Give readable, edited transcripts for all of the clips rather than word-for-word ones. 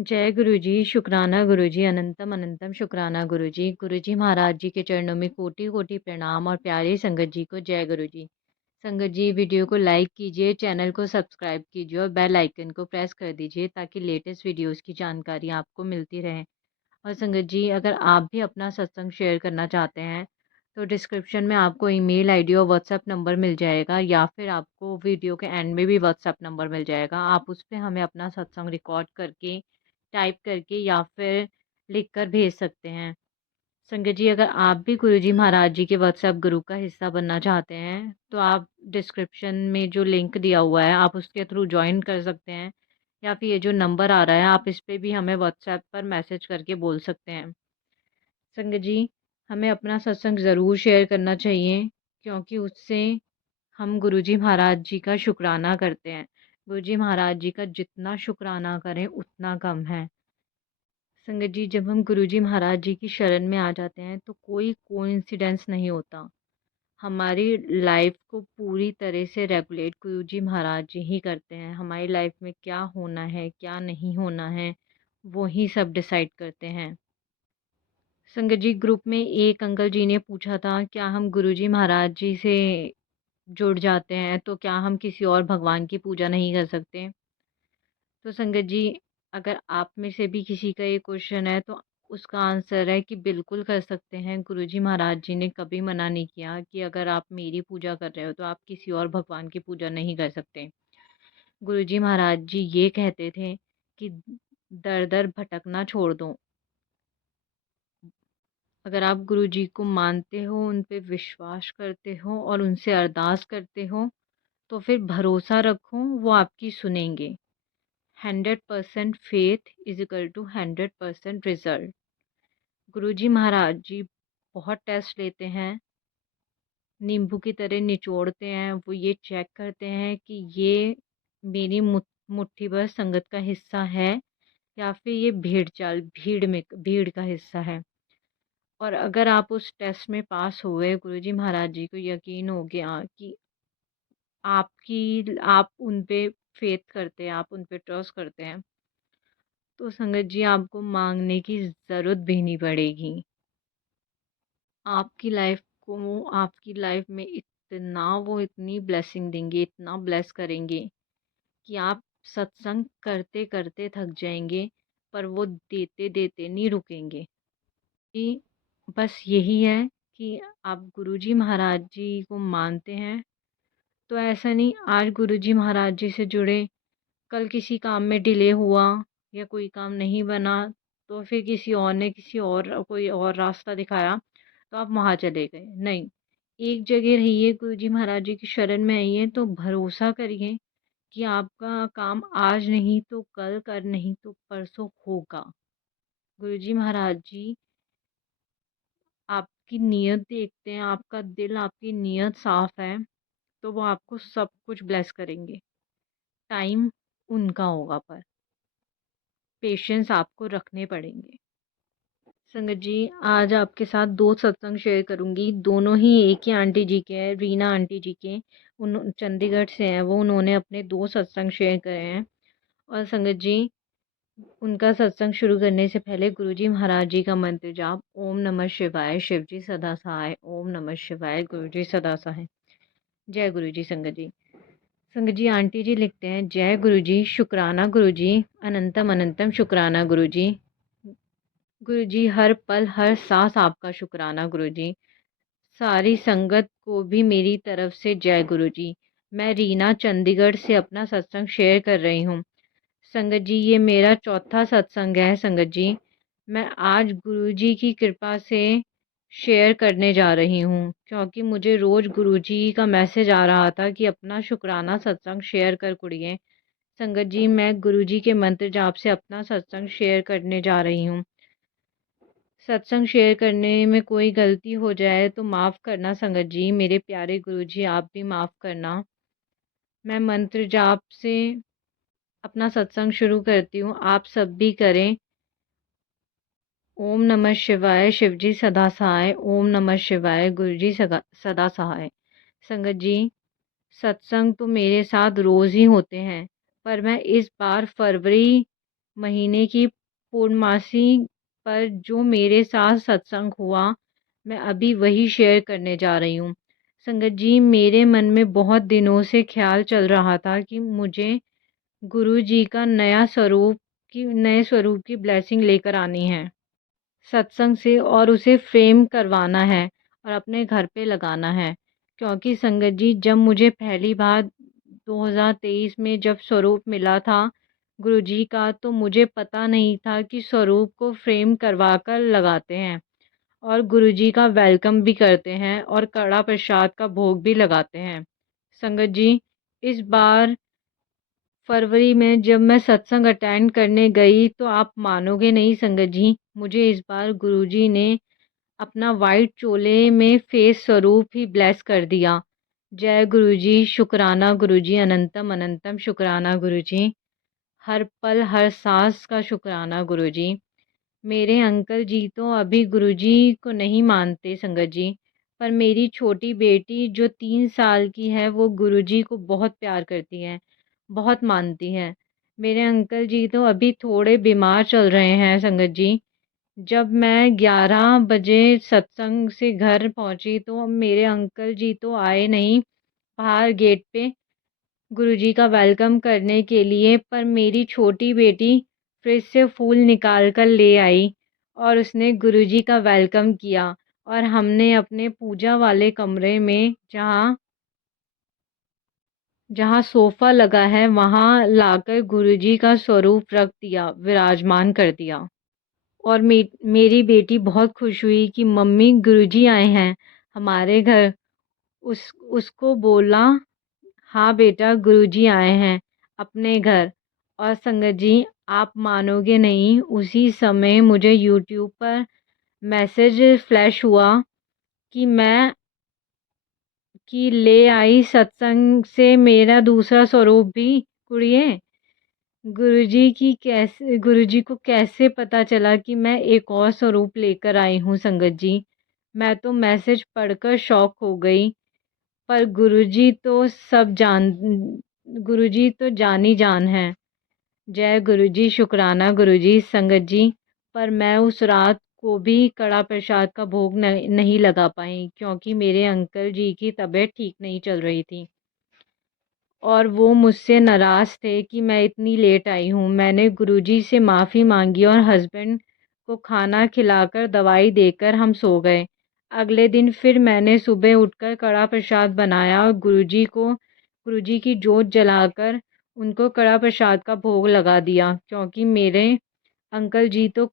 जय गुरुजी, शुक्राना गुरुजी, अनंतम अनंतम शुक्राना गुरुजी। गुरुजी महाराज जी के चरणों में कोटि-कोटि प्रणाम और प्यारी संगत जी को जय गुरुजी। संगत जी वीडियो को लाइक कीजिए, चैनल को सब्सक्राइब कीजिए और बेल आइकन को प्रेस कर दीजिए ताकि लेटेस्ट वीडियोस की जानकारी आपको मिलती रहे। और संगत जी अगर आप भी अपना सत्संग शेयर करना चाहते हैं तो डिस्क्रिप्शन में आपको ईमेल आईडी और व्हाट्सएप नंबर मिल जाएगा या फिर आपको वीडियो के एंड में भी व्हाट्सएप नंबर मिल जाएगा। आप उस पे हमें अपना सत्संग रिकॉर्ड करके टाइप करके या फिर लिख कर भेज सकते हैं। संगत जी अगर आप भी गुरुजी महाराज जी के व्हाट्सएप ग्रुप का हिस्सा बनना चाहते हैं तो आप डिस्क्रिप्शन में जो लिंक दिया हुआ है आप उसके थ्रू ज्वाइन कर सकते हैं या फिर ये जो नंबर आ रहा है आप इस पे भी हमें व्हाट्सएप पर मैसेज करके बोल सकते हैं। संगत जी हमें अपना सत्संग ज़रूर शेयर करना चाहिए क्योंकि उससे हम गुरुजी महाराज जी का शुक्राना करते हैं। गुरुजी महाराज जी का जितना शुक्राना करें उतना कम है। संगत जी जब हम गुरुजी महाराज जी की शरण में आ जाते हैं तो कोई कोइंसिडेंस नहीं होता। हमारी लाइफ को पूरी तरह से रेगुलेट गुरुजी महाराज जी ही करते हैं। हमारी लाइफ में क्या होना है, क्या नहीं होना है, वो ही सब डिसाइड करते हैं। संगत जी ग्रुप में एक अंकल जी ने पूछा था क्या हम गुरुजी महाराज जी से जुड़ जाते हैं तो क्या हम किसी और भगवान की पूजा नहीं कर सकते? तो संगत जी अगर आप में से भी किसी का ये क्वेश्चन है तो उसका आंसर है कि बिल्कुल कर सकते हैं। गुरुजी महाराज जी ने कभी मना नहीं किया कि अगर आप मेरी पूजा कर रहे हो तो आप किसी और भगवान की पूजा नहीं कर सकते। गुरुजी महाराज जी ये कहते थे कि दर दर भटकना छोड़ दो। अगर आप गुरुजी को मानते हो, उन पे विश्वास करते हो और उनसे अरदास करते हो तो फिर भरोसा रखो वो आपकी सुनेंगे। 100% faith is equal to 100% result. Guruji Maharaj ji बहुत टेस्ट लेते हैं, नींबू की तरह निचोड़ते हैं। वो ये चेक करते हैं कि ये मेरी मुट्ठी भर संगत का हिस्सा है या फिर ये भीड़ का हिस्सा है। और अगर आप उस टेस्ट में पास हुए, गुरुजी महाराज जी को यकीन हो गया कि आप उन पे फेथ करते हैं, आप उन पे ट्रस्ट करते हैं, तो संगत जी आपको माँगने की ज़रूरत भी नहीं पड़ेगी। आपकी लाइफ में इतनी ब्लेसिंग देंगे, इतना ब्लेस करेंगे कि आप सत्संग करते-करते थक जाएँगे, पर वो देते-देते नहीं रुकेंगे। कि बस यही है कि आप गुरुजी महाराज जी को मानते हैं, तो ऐसा नहीं आज गुरुजी महाराज जी से जुड़े, कल किसी काम में डिले हुआ या कोई काम नहीं बना तो फिर किसी और ने कोई और रास्ता दिखाया तो आप वहाँ चले गए। नहीं, एक जगह रहिए, गुरुजी महाराज जी की शरण में आइए तो भरोसा करिए कि आपका काम आज नहीं तो कल, कर नहीं तो परसों होगा। गुरुजी महाराज जी आपकी नीयत देखते हैं, आपका दिल, आपकी नीयत साफ है तो वो आपको सब कुछ ब्लेस करेंगे। टाइम उनका होगा पर पेशेंस आपको रखने पड़ेंगे। संगत जी आज आपके साथ 2 सत्संग शेयर करूँगी, दोनों ही एक ही आंटी जी के हैं, रीना आंटी जी के। उन चंडीगढ़ से हैं वो, उन्होंने अपने 2 सत्संग शेयर करे हैं। और संगत जी उनका सत्संग शुरू करने से पहले गुरुजी महाराज जी का मंत्र जाप ओम नमः शिवाय, शिव जी सदा सहाय, ओम नमः शिवाय, गुरुजी सदा सहाय। जय गुरुजी संगत जी। संगत जी आंटी जी लिखते हैं जय गुरुजी, शुक्राना गुरुजी, अनंतम अनंतम शुक्राना गुरुजी। गुरुजी हर पल हर सांस आपका शुक्राना गुरुजी। सारी संगत को भी मेरी तरफ से जय गुरुजी। मैं रीना चंडीगढ़ से अपना सत्संग शेयर कर रही हूँ। संगत जी ये मेरा चौथा सत्संग है। संगत जी मैं आज गुरुजी की कृपा से शेयर करने जा रही हूँ क्योंकि मुझे रोज़ गुरुजी का मैसेज आ रहा था कि अपना शुक्राना सत्संग शेयर कर कुड़िए। संगत जी मैं गुरुजी के मंत्र जाप से अपना सत्संग शेयर करने जा रही हूँ। सत्संग शेयर करने में कोई गलती हो जाए तो माफ़ करना संगत जी, मेरे प्यारे गुरुजी आप भी माफ़ करना। मैं मंत्र जाप से अपना सत्संग शुरू करती हूँ, आप सब भी करें। ओम नमः शिवाय, शिवजी सदा सहाय, ओम नमः शिवाय, गुरुजी सदा सहाय। संगत जी सत्संग तो मेरे साथ रोज़ ही होते हैं, पर मैं इस बार फरवरी महीने की पूर्णमासी पर जो मेरे साथ सत्संग हुआ, मैं अभी वही शेयर करने जा रही हूँ। संगत जी, मेरे मन में बहुत दिनों से ख्याल चल रहा था कि मुझे गुरु जी का नए स्वरूप की ब्लेसिंग लेकर आनी है सत्संग से, और उसे फ्रेम करवाना है और अपने घर पे लगाना है। क्योंकि संगत जी, जब मुझे पहली बार 2023 में जब स्वरूप मिला था गुरु जी का, तो मुझे पता नहीं था कि स्वरूप को फ्रेम करवा कर लगाते हैं और गुरु जी का वेलकम भी करते हैं और कड़ा प्रसाद का भोग भी लगाते हैं। संगत जी, इस बार फरवरी में जब मैं सत्संग अटेंड करने गई, तो आप मानोगे नहीं संगत जी, मुझे इस बार गुरुजी ने अपना वाइट चोले में फेस स्वरूप ही ब्लेस कर दिया। जय गुरुजी, शुक्राना गुरुजी, अनंतम अनंतम शुक्राना गुरुजी, हर पल हर सांस का शुक्राना गुरुजी। मेरे अंकल जी तो अभी गुरुजी को नहीं मानते संगत जी, पर मेरी छोटी बेटी जो 3 साल की है, वो गुरुजी को बहुत प्यार करती है, बहुत मानती है। मेरे अंकल जी तो अभी थोड़े बीमार चल रहे हैं संगत जी। जब मैं 11 बजे सत्संग से घर पहुंची, तो मेरे अंकल जी तो आए नहीं बाहर गेट पे गुरुजी का वेलकम करने के लिए, पर मेरी छोटी बेटी फ्रिज से फूल निकाल कर ले आई और उसने गुरुजी का वेलकम किया। और हमने अपने पूजा वाले कमरे में, जहाँ जहाँ सोफ़ा लगा है, वहाँ लाकर गुरुजी का स्वरूप रख दिया, विराजमान कर दिया। और मेरी बेटी बहुत खुश हुई कि मम्मी गुरुजी आए हैं हमारे घर। उसको बोला, हाँ बेटा, गुरुजी आए हैं अपने घर। और संगत जी, आप मानोगे नहीं, उसी समय मुझे यूट्यूब पर मैसेज फ्लैश हुआ कि मैं कि ले आई सत्संग से मेरा दूसरा स्वरूप भी कुड़िए। गुरुजी को कैसे पता चला कि मैं एक और स्वरूप लेकर आई हूँ संगत जी। मैं तो मैसेज पढ़कर शॉक हो गई। पर गुरुजी तो जानी जान है। जय गुरुजी, शुक्राना गुरुजी। संगत जी, पर मैं उस रात को भी कड़ा प्रसाद का भोग नहीं लगा पाई, क्योंकि मेरे अंकल जी की तबीयत ठीक नहीं चल रही थी और वो मुझसे नाराज़ थे कि मैं इतनी लेट आई हूँ। मैंने गुरुजी से माफ़ी मांगी और हस्बैंड को खाना खिलाकर दवाई देकर हम सो गए। अगले दिन फिर मैंने सुबह उठकर कड़ा प्रसाद बनाया और गुरुजी की जोत जलाकर उनको कड़ा प्रसाद का भोग लगा दिया, क्योंकि मेरे अंकल जी तो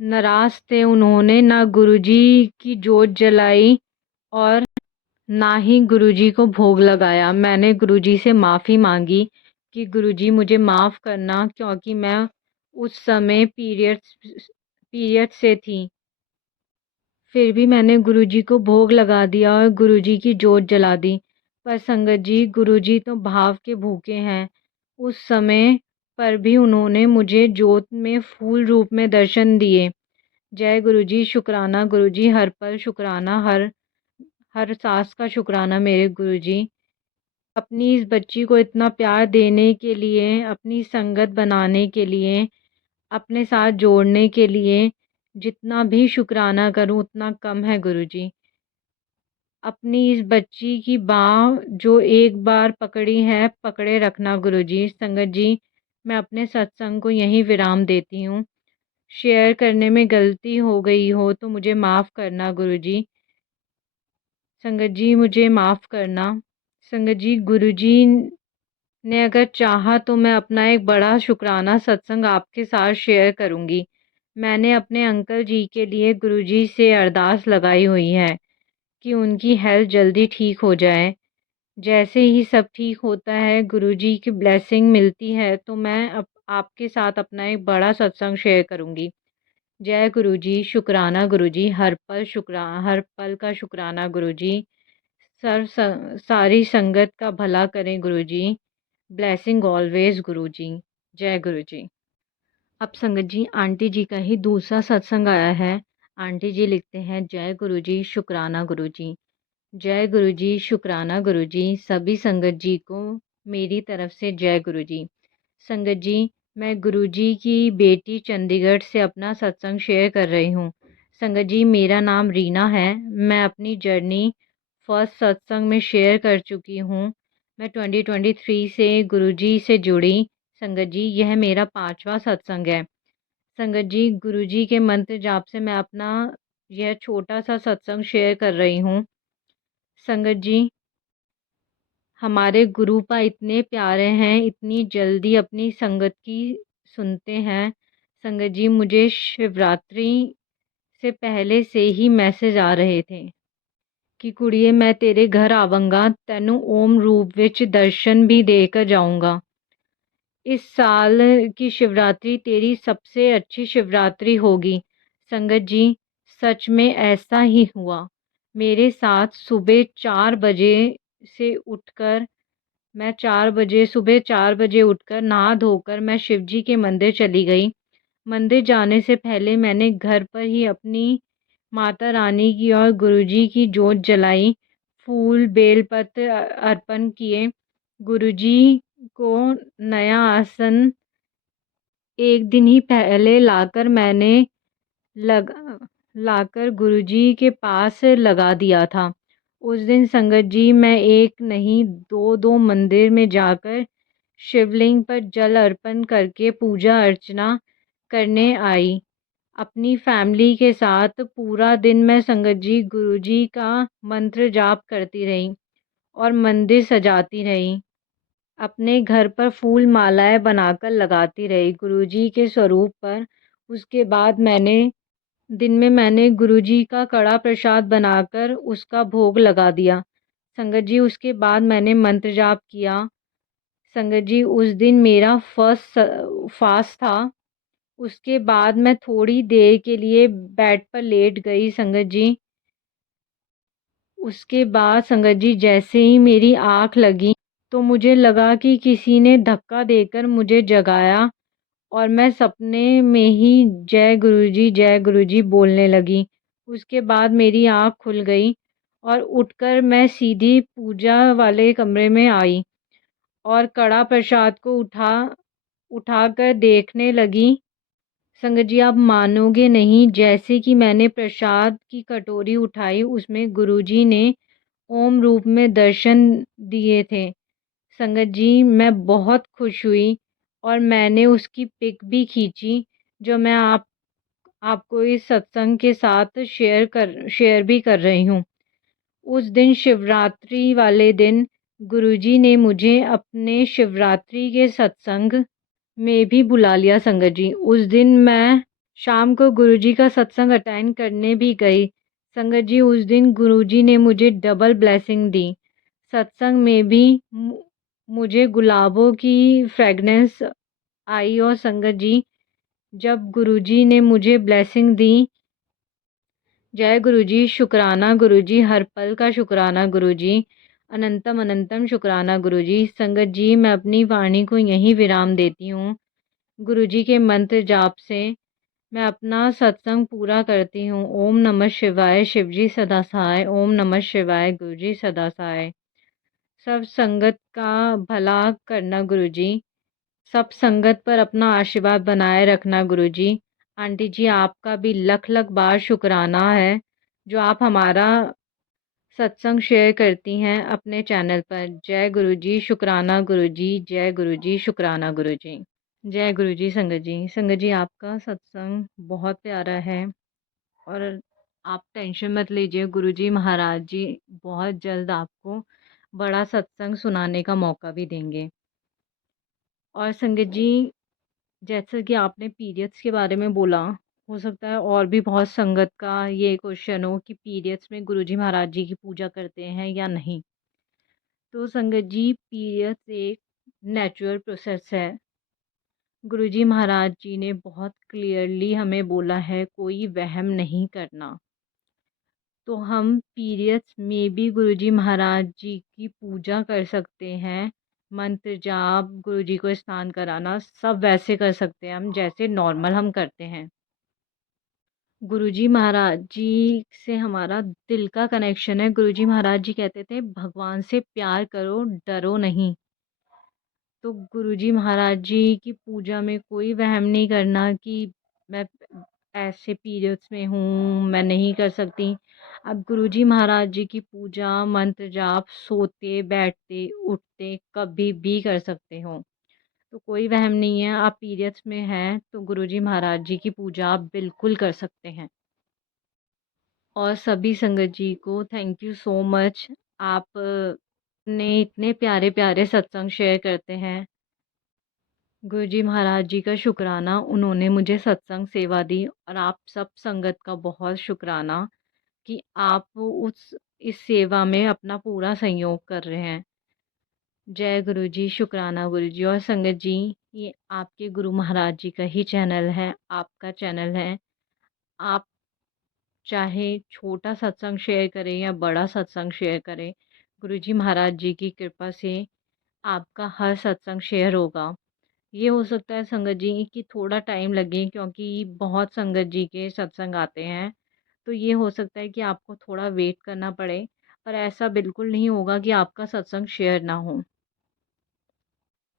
नाराज़ थे। उन्होंने ना गुरुजी की जोत जलाई और ना ही गुरुजी को भोग लगाया। मैंने गुरुजी से माफ़ी मांगी कि गुरुजी मुझे माफ़ करना, क्योंकि मैं उस समय पीरियड से थी। फिर भी मैंने गुरुजी को भोग लगा दिया और गुरुजी की जोत जला दी। पर संगत जी, गुरुजी तो भाव के भूखे हैं। उस समय पर भी उन्होंने मुझे जोत में फूल रूप में दर्शन दिए। जय गुरुजी, शुक्राना गुरुजी, हर पल शुक्राना, हर हर सांस का शुक्राना मेरे गुरुजी। अपनी इस बच्ची को इतना प्यार देने के लिए, अपनी संगत बनाने के लिए, अपने साथ जोड़ने के लिए, जितना भी शुक्राना करूं उतना कम है गुरुजी। अपनी इस बच्ची की बाँह जो एक बार पकड़ी है, पकड़े रखना गुरुजी। संगत जी, मैं अपने सत्संग को यहीं विराम देती हूँ। शेयर करने में गलती हो गई हो तो मुझे माफ़ करना गुरुजी। संगत जी, मुझे माफ़ करना। संगत जी, गुरुजी ने अगर चाहा तो मैं अपना एक बड़ा शुक्राना सत्संग आपके साथ शेयर करूँगी। मैंने अपने अंकल जी के लिए गुरुजी से अरदास लगाई हुई है कि उनकी हेल्थ जल्दी ठीक हो जाए। जैसे ही सब ठीक होता है, गुरुजी की ब्लेसिंग मिलती है, तो मैं आपके साथ अपना एक बड़ा सत्संग शेयर करूँगी। जय गुरुजी, शुक्राना गुरुजी, हर पल का शुक्राना गुरुजी। सारी संगत का भला करें गुरुजी। ब्लेसिंग ऑलवेज गुरुजी। जय गुरुजी। अब संगत जी, आंटी जी का ही दूसरा सत्संग आया है। आंटी जी लिखते हैं, जय गुरुजी, शुक्राना गुरुजी। जय गुरुजी, शुक्राना गुरुजी। सभी संगत जी को मेरी तरफ से जय गुरुजी। संगत जी, मैं गुरुजी की बेटी चंडीगढ़ से अपना सत्संग शेयर कर रही हूँ। संगत जी, मेरा नाम रीना है। मैं अपनी जर्नी फर्स्ट सत्संग में शेयर कर चुकी हूँ। मैं 2023 से गुरुजी से जुड़ी। संगत जी, यह मेरा 5वां सत्संग है। संगत जी, गुरुजी के मंत्र जाप से मैं अपना यह छोटा-सा सत्संग शेयर कर रही हूँ। संगत जी, हमारे गुरुपा इतने प्यारे हैं, इतनी जल्दी अपनी संगत की सुनते हैं। संगत जी, मुझे शिवरात्रि से पहले से ही मैसेज आ रहे थे कि कुड़िए मैं तेरे घर आवांगा, तैनू ओम रूप विच दर्शन भी देकर जाऊंगा। इस साल की शिवरात्रि तेरी सबसे अच्छी शिवरात्रि होगी। संगत जी, सच में ऐसा ही हुआ। मेरे साथ सुबह 4 बजे से उठकर मैं 4 बजे सुबह 4 बजे उठकर नहा धोकर मैं शिवजी के मंदिर चली गई। मंदिर जाने से पहले मैंने घर पर ही अपनी माता रानी की और गुरुजी की जोत जलाई, फूल बेलपत्र अर्पण किए। गुरुजी को नया आसन एक दिन ही पहले लगा लाकर गुरुजी के पास लगा दिया था। उस दिन संगत जी, मैं एक नहीं दो मंदिर में जाकर शिवलिंग पर जल अर्पण करके पूजा अर्चना करने आई। अपनी फैमिली के साथ पूरा दिन मैं संगत जी गुरुजी का मंत्र जाप करती रही और मंदिर सजाती रही। अपने घर पर फूल मालाएं बनाकर लगाती रही गुरुजी के स्वरूप पर। उसके बाद मैंने गुरुजी का कड़ा प्रसाद बनाकर उसका भोग लगा दिया। संगत जी, उसके बाद मैंने मंत्र जाप किया। संगत जी, उस दिन मेरा फर्स्ट फास्ट था। उसके बाद मैं थोड़ी देर के लिए बेड पर लेट गई संगत जी। उसके बाद संगत जी, जैसे ही मेरी आँख लगी तो मुझे लगा कि किसी ने धक्का देकर मुझे जगाया और मैं सपने में ही जय गुरुजी बोलने लगी। उसके बाद मेरी आँख खुल गई और उठकर मैं सीधी पूजा वाले कमरे में आई और कड़ा प्रसाद को उठाकर देखने लगी। संगत जी, आप मानोगे नहीं, जैसे कि मैंने प्रसाद की कटोरी उठाई, उसमें गुरुजी ने ओम रूप में दर्शन दिए थे। संगत जी, मैं बहुत खुश हुई और मैंने उसकी पिक भी खींची, जो मैं आपको इस सत्संग के साथ शेयर भी कर रही हूँ। उस दिन शिवरात्रि वाले दिन गुरुजी ने मुझे अपने शिवरात्रि के सत्संग में भी बुला लिया संगत जी। उस दिन मैं शाम को गुरुजी का सत्संग अटेंड करने भी गई। संगत जी, उस दिन गुरुजी ने मुझे डबल ब्लेसिंग दी। सत्संग में भी मुझे गुलाबों की फ्रेगनेंस आई और संगत जी, जब गुरुजी ने मुझे ब्लेसिंग दी, जय गुरुजी, शुक्राना गुरुजी, हर पल का शुक्राना गुरुजी, अनंतम अनंतम शुक्राना गुरुजी। संगत जी, मैं अपनी वाणी को यहीं विराम देती हूँ। गुरुजी के मंत्र जाप से मैं अपना सत्संग पूरा करती हूँ। ओम नमः शिवाय, शिवजी सदा सहाय। ओम नमः शिवाय, गुरुजी सदा सहाय। सब संगत का भला करना गुरुजी। सब संगत पर अपना आशीर्वाद बनाए रखना गुरुजी। आंटी जी, आपका भी लख लख बार शुक्राना है, जो आप हमारा सत्संग शेयर करती हैं अपने चैनल पर। जय गुरुजी, शुक्राना गुरुजी, जय गुरुजी, शुक्राना गुरुजी। जय गुरुजी संगत जी। संगत जी, आपका सत्संग बहुत प्यारा है और आप टेंशन मत लीजिए, गुरुजी महाराज जी बहुत जल्द आपको बड़ा सत्संग सुनाने का मौका भी देंगे। और संगत जी, जैसा कि आपने पीरियड्स के बारे में बोला, हो सकता है और भी बहुत संगत का ये क्वेश्चन हो कि पीरियड्स में गुरुजी महाराज जी की पूजा करते हैं या नहीं। तो संगत जी, पीरियड्स एक नेचुरल प्रोसेस है। गुरुजी महाराज जी ने बहुत क्लियरली हमें बोला है, कोई वहम नहीं करना। तो हम पीरियड्स में भी गुरुजी महाराज जी की पूजा कर सकते हैं। मंत्र जाप, गुरुजी को स्नान कराना, सब वैसे कर सकते हैं हम जैसे नॉर्मल हम करते हैं। गुरुजी महाराज जी से हमारा दिल का कनेक्शन है। गुरुजी महाराज जी कहते थे, भगवान से प्यार करो, डरो नहीं। तो गुरुजी महाराज जी की पूजा में कोई वहम नहीं करना कि मैं ऐसे पीरियड्स में हूँ, मैं नहीं कर सकती। आप गुरुजी महाराज जी की पूजा, मंत्र जाप सोते, बैठते, उठते कभी भी कर सकते हो। तो कोई वहम नहीं है, आप पीरियड्स में हैं तो गुरुजी महाराज जी की पूजा आप बिल्कुल कर सकते हैं। और सभी संगत जी को थैंक यू सो मच। आप ने इतने प्यारे-प्यारे सत्संग शेयर करते हैं। गुरुजी महाराज जी का शुक्राना, उन्होंने मुझे सत्संग सेवा दी और आप सब संगत का बहुत शुक्राना कि आप उस इस सेवा में अपना पूरा सहयोग कर रहे हैं। जय गुरुजी, शुक्राना गुरुजी और संगत जी, ये आपके गुरु महाराज जी का ही चैनल है, आपका चैनल है। आप चाहे छोटा सत्संग शेयर करें या बड़ा सत्संग शेयर करें, गुरुजी महाराज जी की कृपा से आपका हर सत्संग शेयर होगा। ये हो सकता है संगत जी कि थोड़ा टाइम लगे क्योंकि बहुत संगत जी के सत्संग आते हैं, तो ये हो सकता है कि आपको थोड़ा वेट करना पड़े, पर ऐसा बिल्कुल नहीं होगा कि आपका सत्संग शेयर ना हो।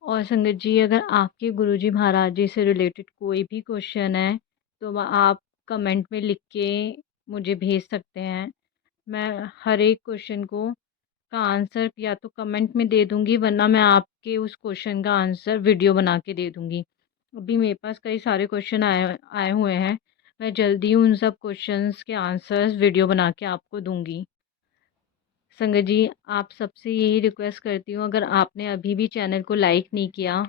और संगत जी अगर आपके गुरुजी महाराज जी से रिलेटेड कोई भी क्वेश्चन है, तो आप कमेंट में लिख के मुझे भेज सकते हैं। मैं हर एक क्वेश्चन को का आंसर या तो कमेंट में दे दूँगी वरना मैं आपके उस क्वेश्चन का आंसर वीडियो बना के दे दूँगी। अभी मेरे पास कई सारे क्वेश्चन आए आए हुए हैं। मैं जल्दी उन सब क्वेश्चंस के आंसर्स वीडियो बना के आपको दूँगी। संगत जी, आप सबसे यही रिक्वेस्ट करती हूँ अगर आपने अभी भी चैनल को लाइक नहीं किया,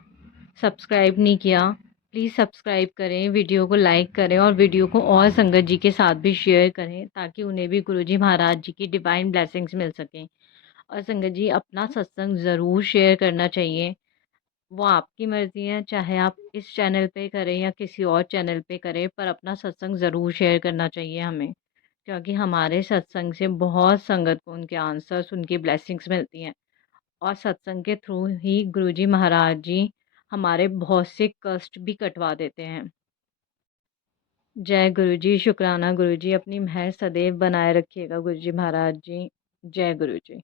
सब्सक्राइब नहीं किया, प्लीज़ सब्सक्राइब करें, वीडियो को लाइक करें और वीडियो को और संगत जी के साथ भी शेयर करें ताकि उन्हें भी गुरुजी महाराज जी की डिवाइन ब्लेसिंग्स मिल सकें। और संगत जी अपना सत्संग ज़रूर शेयर करना चाहिए। वो आपकी मर्ज़ी है, चाहे आप इस चैनल पे करें या किसी और चैनल पे करें, पर अपना सत्संग ज़रूर शेयर करना चाहिए हमें। क्योंकि हमारे सत्संग से बहुत संगत को उनके आंसर्स, उनकी ब्लेसिंग्स मिलती हैं। और सत्संग के थ्रू ही गुरुजी महाराज जी हमारे बहुत से कष्ट भी कटवा देते हैं। जय गुरुजी, शुक्राना गुरुजी, अपनी मेहर सदैव बनाए रखिएगा गुरुजी महाराज जी। जय गुरुजी।